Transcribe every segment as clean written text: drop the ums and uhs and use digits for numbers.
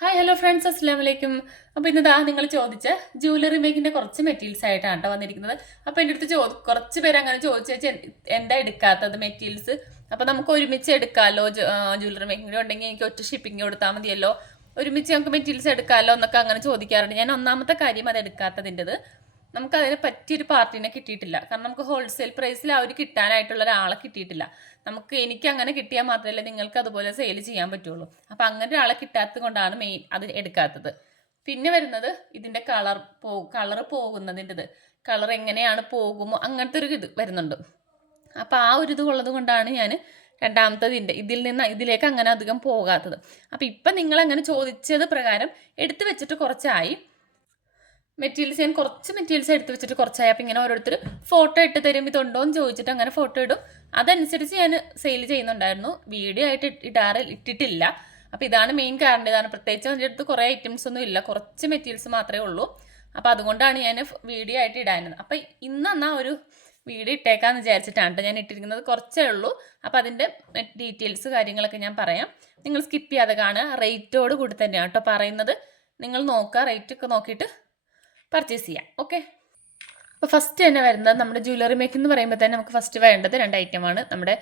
Hi hello friends, അസ്സാം വലൈക്കും. അപ്പോൾ ഇന്നതാ നിങ്ങൾ ചോദിച്ച ജ്വല്ലറി മേക്കിൻ്റെ കുറച്ച് മെറ്റീരിയൽസ് ആയിട്ടാണ് കേട്ടോ വന്നിരിക്കുന്നത്. അപ്പോൾ എൻ്റെ അടുത്ത് കുറച്ച് പേര് അങ്ങനെ ചോദിച്ചു വെച്ചാൽ എന്താ എടുക്കാത്തത് മെറ്റീരിയൽസ്. അപ്പോൾ നമുക്ക് ഒരുമിച്ച് എടുക്കാമല്ലോ, ജ്വല്ലറി മേക്കിംഗ് ഉണ്ടെങ്കിൽ എനിക്ക് ഒറ്റ ഷിപ്പിംഗ് കൊടുത്താൽ മതിയല്ലോ, ഒരുമിച്ച് നമുക്ക് മെറ്റീരിയൽസ് എടുക്കാമല്ലോ എന്നൊക്കെ അങ്ങനെ ചോദിക്കാറുണ്ട്. ഞാൻ ഒന്നാമത്തെ കാര്യം അത് എടുക്കാത്തതിൻ്റെത്, നമുക്ക് അതിന് പറ്റിയൊരു പാർട്ടീനെ കിട്ടിയിട്ടില്ല. കാരണം നമുക്ക് ഹോൾസെയിൽ പ്രൈസിൽ ആ ഒരു കിട്ടാനായിട്ടുള്ള ഒരാളെ കിട്ടിയിട്ടില്ല. എനിക്ക് അങ്ങനെ കിട്ടിയാൽ മാത്രമല്ല നിങ്ങൾക്ക് അതുപോലെ സെയിൽ ചെയ്യാൻ പറ്റുള്ളൂ. അപ്പം അങ്ങനെ ഒരാളെ കിട്ടാത്തത് കൊണ്ടാണ് മെയിൻ അത് എടുക്കാത്തത്. പിന്നെ വരുന്നത് ഇതിൻ്റെ കളർ പോകുന്നതിൻ്റെത്, കളർ എങ്ങനെയാണ് പോകുമോ അങ്ങനത്തെ ഒരു ഇത് വരുന്നുണ്ട്. അപ്പം ആ ഒരു ഇത് ഉള്ളത് കൊണ്ടാണ് ഞാൻ രണ്ടാമത്തതിൻ്റെ ഇതിലേക്ക് അങ്ങനെ അധികം പോകാത്തത്. അപ്പം ഇപ്പം നിങ്ങളങ്ങനെ ചോദിച്ചത് പ്രകാരം എടുത്തു വെച്ചിട്ട് കുറച്ചായി. മെറ്റീരിയൽസ് ഞാൻ കുറച്ച് മെറ്റീരിയൽസ് എടുത്ത് വെച്ചിട്ട് കുറച്ചായി. അപ്പം ഇങ്ങനെ ഓരോരുത്തർ ഫോട്ടോ ഇട്ട് തരും, ഇതുണ്ടോ എന്ന് ചോദിച്ചിട്ട് അങ്ങനെ ഫോട്ടോ ഇടും. അതനുസരിച്ച് ഞാൻ സെയിൽ ചെയ്യുന്നുണ്ടായിരുന്നു. വീഡിയോ ആയിട്ട് ഇട്ടിട്ടില്ല. അപ്പോൾ ഇതാണ് മെയിൻ കാരണം. ഇതാണ് പ്രത്യേകിച്ച് എൻ്റെ അടുത്ത് കുറേ ഐറ്റംസ് ഒന്നും ഇല്ല, കുറച്ച് മെറ്റീരിയൽസ് മാത്രമേ ഉള്ളൂ. അപ്പോൾ അതുകൊണ്ടാണ് ഞാൻ വീഡിയോ ആയിട്ട് ഇടാനുള്ളത്. അപ്പോൾ ഇന്നെന്നാ ഒരു വീഡിയോ ഇട്ടേക്കാന്ന് വിചാരിച്ചിട്ടാണ് ഞാൻ ഇട്ടിരിക്കുന്നത്. കുറച്ചേ ഉള്ളൂ. അപ്പോൾ അതിൻ്റെ ഡീറ്റെയിൽസ് കാര്യങ്ങളൊക്കെ ഞാൻ പറയാം. നിങ്ങൾ സ്കിപ്പ് ചെയ്യാതെ കാണുക. റേറ്റോട് കൂടി തന്നെയാണ് കേട്ടോ പറയുന്നത്. നിങ്ങൾ നോക്കുക, റേറ്റ് ഒക്കെ നോക്കിയിട്ട് പർച്ചേസ് ചെയ്യാം. ഓക്കെ, അപ്പോൾ ഫസ്റ്റ് തന്നെ വരുന്നത് നമ്മുടെ ജ്വല്ലറി മേക്കിംഗ് എന്ന് പറയുമ്പോൾ തന്നെ നമുക്ക് ഫസ്റ്റ് വേണ്ടത് രണ്ട് ഐറ്റമാണ്. നമ്മുടെ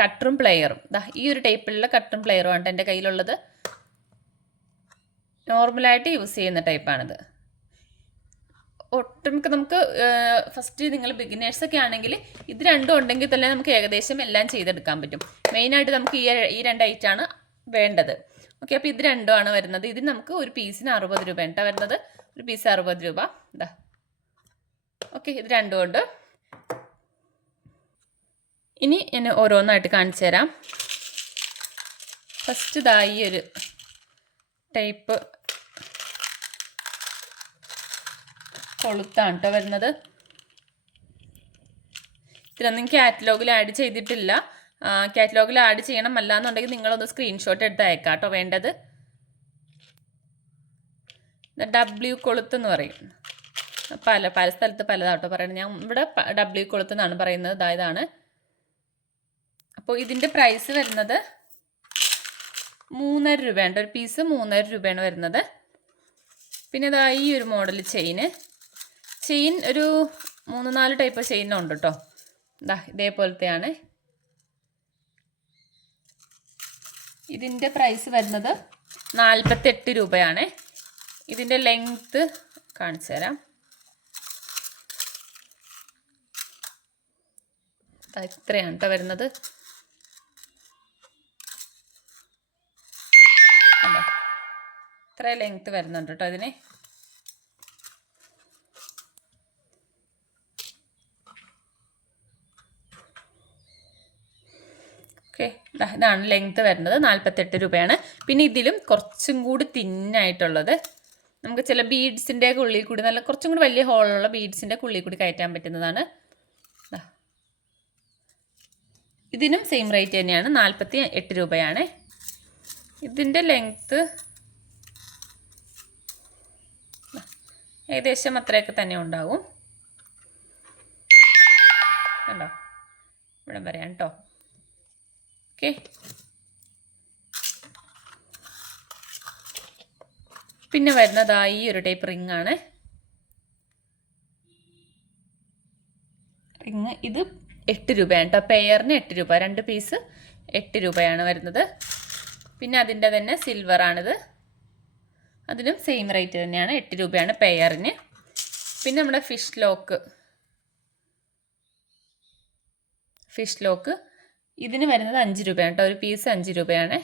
കട്ടറും പ്ലെയറും. ഈ ഒരു ടൈപ്പിലുള്ള കട്ടറും പ്ലെയറും ആണ് എൻ്റെ കയ്യിലുള്ളത്. നോർമലായിട്ട് യൂസ് ചെയ്യുന്ന ടൈപ്പാണിത്. ഒട്ടുമിക്ക നമുക്ക് ഫസ്റ്റ് നിങ്ങൾ ബിഗിനേഴ്സൊക്കെ ആണെങ്കിൽ ഇത് രണ്ടും ഉണ്ടെങ്കിൽ തന്നെ നമുക്ക് ഏകദേശം എല്ലാം ചെയ്തെടുക്കാൻ പറ്റും. മെയിനായിട്ട് നമുക്ക് ഈ രണ്ട് ഐറ്റമാണ് വേണ്ടത്. ഓക്കെ, അപ്പോൾ ഇത് രണ്ടുമാണ് വരുന്നത്. ഇതിന് നമുക്ക് ഒരു പീസിന് 60 രൂപ കേട്ടോ വരുന്നത്. ഒരു പീസ് 60 രൂപ. ഇതാ, ഓക്കെ, ഇത് രണ്ടും ഉണ്ട്. ഇനി ഞാൻ ഓരോന്നായിട്ട് കാണിച്ചു തരാം. ഫസ്റ്റ് ഇതാ ഈ ഒരു ടൈപ്പ് കൊളുത്താണ് കേട്ടോ വരുന്നത്. ഇതിനൊന്നും കാറ്റലോഗിൽ ആഡ് ചെയ്തിട്ടില്ല. കാറ്റലോഗിൽ ആഡ് ചെയ്യണം, അല്ലാന്നുണ്ടെങ്കിൽ നിങ്ങളൊന്ന് സ്ക്രീൻഷോട്ട് എടുത്ത് അയക്കാം കേട്ടോ വേണ്ടത്. W കൊളുത്ത് എന്ന് പറയും. പല സ്ഥലത്ത് പലതാട്ടോ പറയുന്നത്. ഞാൻ ഇവിടെ W കൊളുത്ത് എന്നാണ് പറയുന്നത്. ഇതാണ്. അപ്പോൾ ഇതിൻ്റെ പ്രൈസ് വരുന്നത് 3.5 രൂപയാണ്. ഒരു പീസ് 3.5 രൂപയാണ് വരുന്നത്. പിന്നെ ഇതാ ഈ ഒരു മോഡൽ ചെയിൻ ഒരു 3-4 ടൈപ്പ് ചെയിനുണ്ട് കേട്ടോ. ഇതേപോലത്തെയാണ്. ഇതിൻ്റെ പ്രൈസ് വരുന്നത് 48 രൂപയാണ്. ഇതിൻ്റെ ലെങ്ത്ത് കാണിച്ചു തരാം. ഇത്രയാണ് കേട്ടോ വരുന്നത്. കണ്ടോ, ഇത്ര ലെങ്ത്ത് വരുന്നുണ്ട് കേട്ടോ ഇതിന്. ഓക്കെ, ഇതാണ് ലെങ്ത്ത് വരുന്നത്. 48 രൂപയാണ്. പിന്നെ ഇതിലും കുറച്ചും കൂടി തിന്നായിട്ടുള്ളത് നമുക്ക് ചില ബീഡ്സിൻ്റെ ഉള്ളിൽ കൂടി, നല്ല കുറച്ചും കൂടി വലിയ ഹോളുള്ള ബീഡ്സിൻ്റെ ഉള്ളിൽ കൂടി കയറ്റാൻ പറ്റുന്നതാണ്. ഇതിനും സെയിം റേറ്റ് തന്നെയാണ്, 48 രൂപയാണ്. ഇതിൻ്റെ ലെങ്ത്ത് ഏകദേശം അത്രയൊക്കെ തന്നെ ഉണ്ടാവും. കണ്ടോ, ഇവിടെ പറയാം കേട്ടോ. ഓക്കെ, പിന്നെ വരുന്നത് ഈ ഒരു ടൈപ്പ് റിംഗ് ആണ്. റിംഗ് ഇത് 8 രൂപയാണ് കേട്ടോ. പെയറിന് 8 രൂപ, 2 പീസ് 8 രൂപയാണ് വരുന്നത്. പിന്നെ അതിൻ്റെ തന്നെ സിൽവറാണിത്. അതിനും സെയിം റേറ്റ് തന്നെയാണ്, 8 രൂപയാണ് പെയറിന്. പിന്നെ നമ്മുടെ ഫിഷ് ലോക്ക് ഇതിന് വരുന്നത് 5 രൂപയാണ് കേട്ടോ. ഒരു പീസ് 5 രൂപയാണ്.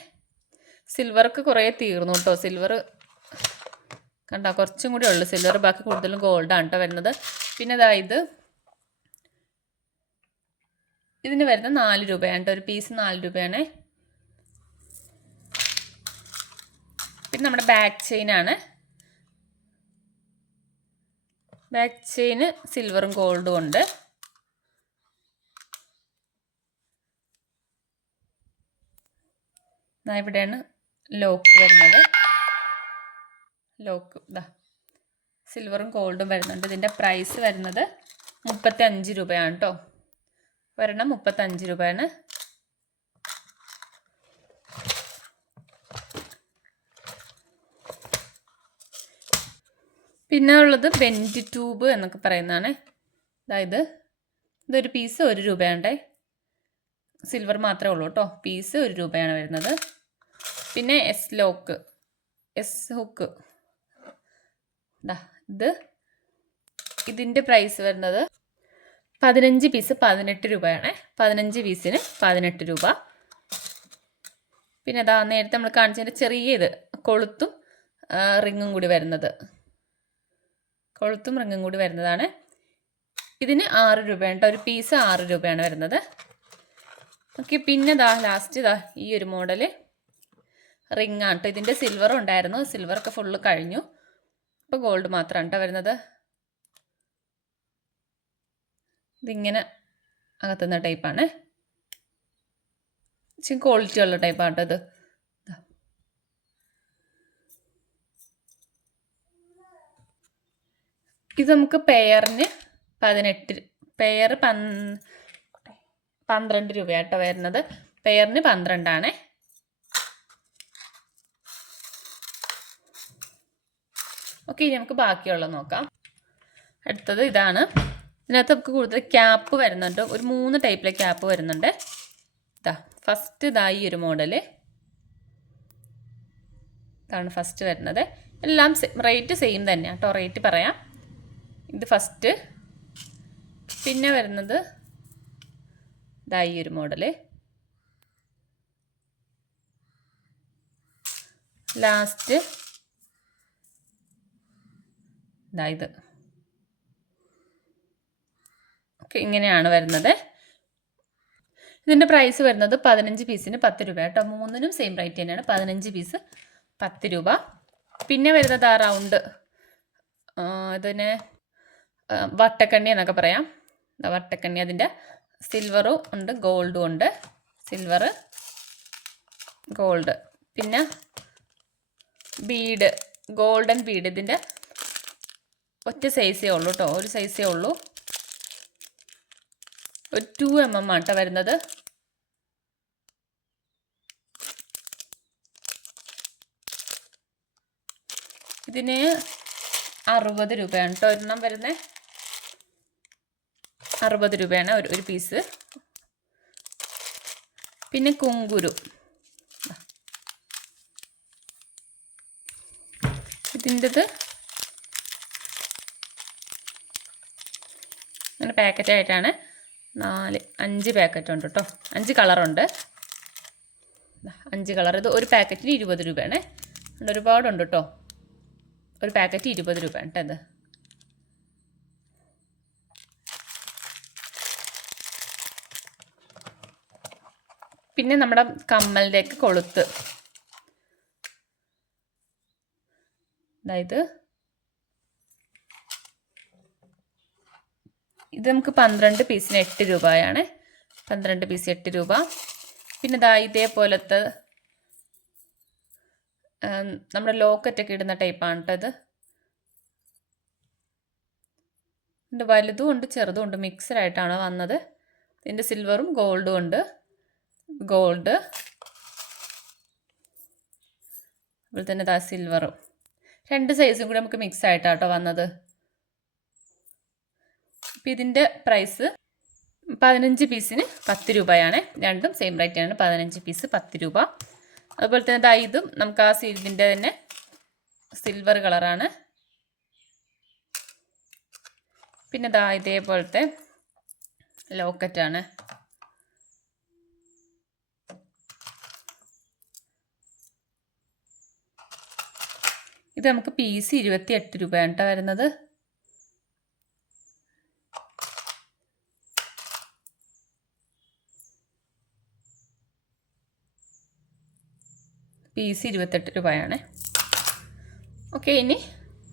സിൽവർക്ക് കുറേ തീർന്നു കേട്ടോ. സിൽവർ കണ്ടോ, കുറച്ചും കൂടി ഉള്ളു സിൽവർ, ബാക്കി കൂടുതലും ഗോൾഡാണ് കേട്ടോ വരുന്നത്. പിന്നെ ഇതിന് വരുന്നത് 4 രൂപയാണ് കേട്ടോ. ഒരു പീസ് 4 രൂപയാണ്. പിന്നെ നമ്മുടെ ബാക്ക് ചെയിനാണ്. ബാക്ക് ചെയിന് സിൽവറും ഗോൾഡും ഉണ്ട്. ഇവിടെയാണ് ലോക്ക് വരുന്നത്. ലോക്ക് സിൽവറും ഗോൾഡും വരുന്നുണ്ട്. ഇതിൻ്റെ പ്രൈസ് വരുന്നത് 35 രൂപയാണ് കേട്ടോ. ഒരെണ്ണം 35 രൂപയാണ്. പിന്നെ ഉള്ളത് ബെൻഡ് ട്യൂബ് എന്നൊക്കെ പറയുന്നതാണ്. അതായത് ഇതൊരു പീസ് 1 രൂപയാണ്ടേ, സിൽവർ മാത്രമേ ഉള്ളൂ കേട്ടോ. പീസ് 1 രൂപയാണ് വരുന്നത്. പിന്നെ എസ് ഹുക്ക് ഇതിൻ്റെ പ്രൈസ് വരുന്നത് 15 പീസ് 18 രൂപയാണ്. 15 പീസിന് 18 രൂപ. പിന്നെ അതാ നേരത്തെ നമ്മൾ കാണിച്ചതിൻ്റെ ചെറിയ ഇത് കൊളുത്തും റിങ്ങും കൂടി വരുന്നത്, കൊളുത്തും റിങ്ങും കൂടി വരുന്നതാണ്. ഇതിന് 6 രൂപയാണ് കേട്ടോ. ഒരു പീസ് 6 രൂപയാണ് വരുന്നത്. ഓക്കെ, പിന്നെ ലാസ്റ്റ് ഈ ഒരു മോഡല് റിംഗ് ആണ് കേട്ടോ. ഇതിൻ്റെ സിൽവറും ഉണ്ടായിരുന്നു, സിൽവറൊക്കെ ഫുള്ള് കഴിഞ്ഞു. ഇപ്പോൾ ഗോൾഡ് മാത്രമാണ് കേട്ടോ വരുന്നത്. ഇതിങ്ങനെ അകത്തുന്ന ടൈപ്പാണ്, ഇച്ചിരി ക്വാളിറ്റി ഉള്ള ടൈപ്പാണ് കേട്ടോ ഇത്. ഇത് നമുക്ക് പെയറിന് 12 രൂപയാട്ടോ വരുന്നത്. പെയറിന് 12 ആണ്. ഓക്കെ, ഇനി നമുക്ക് ബാക്കിയുള്ളത് നോക്കാം. അടുത്തത് ഇതാണ്. ഇതിനകത്ത് നമുക്ക് കൂടുതൽ ക്യാപ്പ് വരുന്നുണ്ട്. ഒരു 3 ടൈപ്പിലെ ക്യാപ്പ് വരുന്നുണ്ട്. ഫസ്റ്റ് ഈ ഒരു മോഡല് ഇതാണ് ഫസ്റ്റ് വരുന്നത്. എല്ലാം റേറ്റ് സെയിം തന്നെയാണ് കേട്ടോ, റേറ്റ് പറയാം. ഇത് ഫസ്റ്റ്. പിന്നെ വരുന്നത് ഈ ഒരു മോഡല്. ലാസ്റ്റ് ഇത്. ഓക്കെ, ഇങ്ങനെയാണ് വരുന്നത്. ഇതിൻ്റെ പ്രൈസ് വരുന്നത് 15 പീസിന് 10 രൂപ കേട്ടോ. 3നും സെയിം റേറ്റ് തന്നെയാണ്. 15 പീസ് 10 രൂപ. പിന്നെ വരുന്നത് റൗണ്ട്, ഇതിന് വട്ടക്കണ്ണി എന്നൊക്കെ പറയാം. വട്ടക്കണ്ണി, അതിൻ്റെ സിൽവറും ഉണ്ട് ഗോൾഡും ഉണ്ട്. Silver, gold. പിന്നെ ബീഡ്, ഗോൾഡൻ ബീഡ്. ഇതിൻ്റെ ഒറ്റ സൈസേ ഉള്ളൂ കേട്ടോ, ഒരു സൈസേ ഉള്ളൂ. ഒരു 2 mm ആണ് കേട്ടോ വരുന്നത്. ഇതിന് 60 രൂപയാണ് കേട്ടോ ഒരെണ്ണം വരുന്നത്. 60 രൂപയാണ് ഒരു പീസ്. പിന്നെ കുങ്കുരു, ഇതിൻ്റെത് അങ്ങനെ പാക്കറ്റായിട്ടാണ്. 5 പാക്കറ്റ് ഉണ്ട് കേട്ടോ. 5 കളറുണ്ട്. 5 കളർ. ഇത് ഒരു പാക്കറ്റിന് 20 രൂപയാണ്. ഒരുപാടുണ്ട് കേട്ടോ. ഒരു പാക്കറ്റ് 20 രൂപയാണ് കേട്ടോ ഇത്. പിന്നെ നമ്മുടെ കമ്മലിൻ്റെയൊക്കെ കൊളുത്ത്, അതായത് ഇത് നമുക്ക് 12 പീസിന് 8 രൂപയാണ്. 12 പീസ് 8 രൂപ. പിന്നെ ഇതേപോലത്തെ നമ്മുടെ ലോക്കറ്റൊക്കെ ഇടുന്ന ടൈപ്പാണ് കേട്ടോ ഇത്. ഇതിൻ്റെ വലുതും ഉണ്ട് ചെറുതും ഉണ്ട്, മിക്സഡ് ആയിട്ടാണ് വന്നത്. ഇതിൻ്റെ സിൽവറും ഗോൾഡും ഉണ്ട്. ഗോൾഡ്, അതുപോലെ തന്നെ സിൽവറും 2 സൈസും കൂടി നമുക്ക് മിക്സ് ആയിട്ടാണ് കേട്ടോ വന്നത്. അപ്പം ഇതിൻ്റെ പ്രൈസ് 15 പീസിന് 10 രൂപയാണ്. രണ്ടും സെയിം റേറ്റ് ആണ്. 15 പീസ് 10 രൂപ. അതുപോലെ തന്നെ ഇതും നമുക്ക് ആ ഇതിൻ്റെ തന്നെ സിൽവർ കളറാണ്. പിന്നെ ഇതേപോലത്തെ ലോക്കറ്റാണ്. ഇത് നമുക്ക് പീസ് 28 രൂപയാണ് കേട്ടോ വരുന്നത്. പീസ് 28 രൂപയാണ്. ഓക്കെ, ഇനി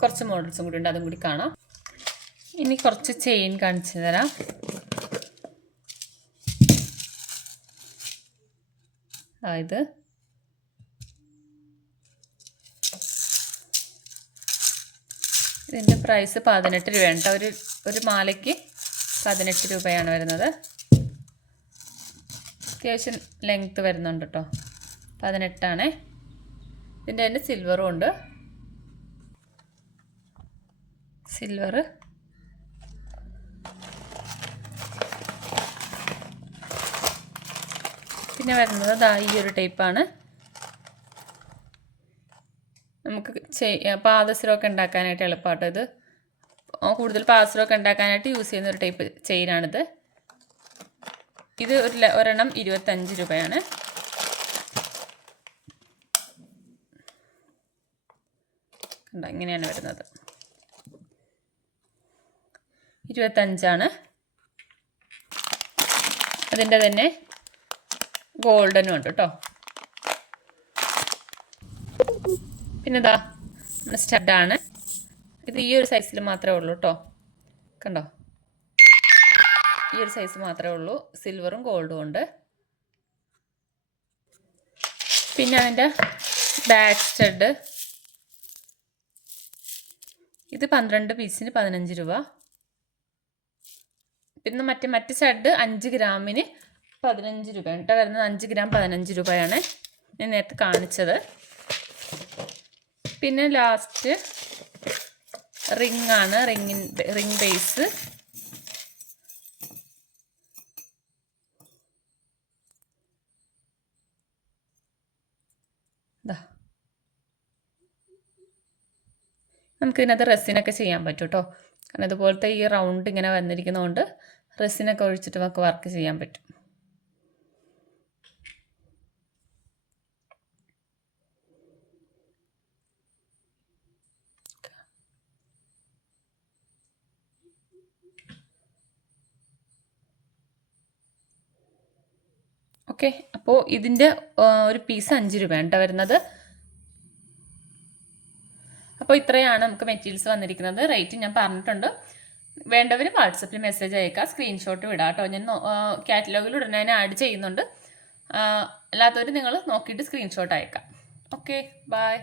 കുറച്ച് മോഡൽസും കൂടി ഉണ്ട്, അതും കൂടി കാണാം. ഇനി കുറച്ച് ചെയിൻ കാണിച്ചു തരാം. ഇത് ഇതിൻ്റെ പ്രൈസ് 18 രൂപയാണ് കേട്ടോ. ഒരു മാലയ്ക്ക് 18 രൂപയാണ് വരുന്നത്. അത്യാവശ്യം ലെങ്ത്ത് വരുന്നുണ്ട് കേട്ടോ. 18 ആണ്. ഇതിൻ്റെ തന്നെ സിൽവറും ഉണ്ട്. സിൽവർ, പിന്നെ വരുന്നത് ദാ ഈ ഒരു ടൈപ്പാണ്. നമുക്ക് പാദസരമൊക്കെ ഉണ്ടാക്കാനായിട്ട് എളുപ്പമാട്ടോ ഇത്. കൂടുതൽ പാദസരമൊക്കെ ഉണ്ടാക്കാനായിട്ട് യൂസ് ചെയ്യുന്ന ഒരു ടൈപ്പ് ചെയിനാണിത്. ഇത് ഒരെണ്ണം 25 രൂപയാണ്. കണ്ടോ, ഇങ്ങനെയാണ് വരുന്നത്. 25 അതിൻ്റെ തന്നെ ഗോൾഡനും ഉണ്ട് കേട്ടോ. പിന്നെ ഇതാ സ്റ്റഡാണ്. ഇത് ഈ ഒരു സൈസിൽ മാത്രമേ ഉള്ളൂ കേട്ടോ. കണ്ടോ, ഈ ഒരു സൈസ് മാത്രമേ ഉള്ളൂ. സിൽവറും ഗോൾഡും ഉണ്ട്. പിന്നെ അതിൻ്റെ ബാക്ക് സ്റ്റഡ്, ഇത് 12 പീസിന് 15 രൂപ. പിന്നെ മറ്റ് സ്റ്റഡ് 5 ഗ്രാമിന് 15 രൂപയാണ് കേട്ടോ വരുന്നത്. 5 ഗ്രാം 15 രൂപയാണ് ഞാൻ നേരത്തെ കാണിച്ചത്. പിന്നെ ലാസ്റ്റ് റിംഗ് ആണ്. Ring base. നമുക്കിതിനകത്ത് റെസിനൊക്കെ ചെയ്യാൻ പറ്റും കേട്ടോ. കാരണം ഇതുപോലത്തെ ഈ റൗണ്ട് ഇങ്ങനെ വന്നിരിക്കുന്നതുകൊണ്ട് റെസിനൊക്കെ ഒഴിച്ചിട്ട് നമുക്ക് വർക്ക് ചെയ്യാൻ പറ്റും. ഓക്കെ, അപ്പോൾ ഇതിൻ്റെ ഒരു പീസ് 5 രൂപയാണ് കേട്ടോ വരുന്നത്. അപ്പോൾ ഇത്രയാണ് നമുക്ക് മെറ്റീരിയൽസ് വന്നിരിക്കുന്നത്. റേറ്റ് ഞാൻ പറഞ്ഞിട്ടുണ്ട്. വേണ്ടവർ വാട്സപ്പിൽ മെസ്സേജ് അയക്കുക, സ്ക്രീൻഷോട്ട് വിടാം കേട്ടോ. ഞാൻ കാറ്റലോഗിൽ ഉടനെ തന്നെ ആഡ് ചെയ്യുന്നുണ്ട്. അല്ലാത്തവർ നിങ്ങൾ നോക്കിയിട്ട് സ്ക്രീൻഷോട്ട് അയക്കാം. Okay, by.